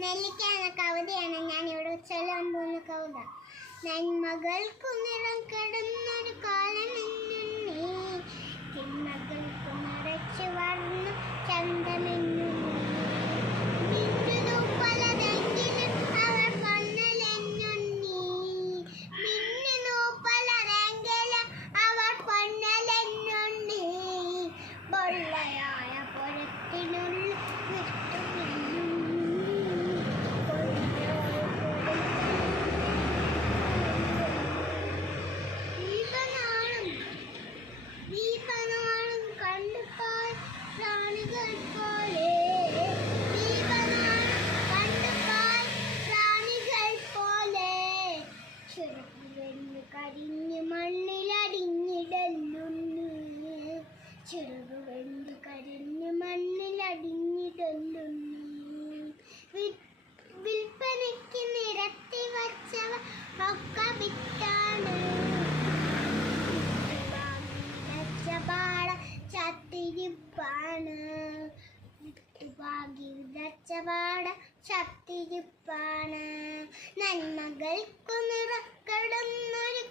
നെല്ലിക്ക എന്ന കവിതയാണ് ഞാൻ ഇവിടെ ചൊല്ലാൻ പോകുന്ന കവിത. നന്മകൾക്കു നിറം കടന്നൊരു കാലമെന്നുണ്ണി, തിന്മകൾക്കു നിറച്ചു വർണ്ണ ചന്തമെന്നുണ്ണി. മിന്നുന്നു പലരെങ്കിലും അവർ പൊന്നലെന്നുണ്ണി, മിന്നുന്നു പലരെങ്കിലും അവർ പൊന്നലെന്നുണ്ണി. പൊള്ളയായ പുരത്തിനുള്ളിൽ കരിഞ്ഞു മണ്ണിലടിഞ്ഞിടലുണ്ണി, ചെറുകുവെന്ത് കരിഞ്ഞു മണ്ണിലടിഞ്ഞിടലുണ്ണി. വിൽപ്പനയ്ക്ക് നിരത്തി വച്ചവ ഒക്കെ വിറ്റാണ്, പാട ചത്തിരിപ്പാണ്. ഭാഗ്യപാട ചത്തിരിപ്പാണ്. നന്മകൾക്കു നിറക്കടുന്നൊരു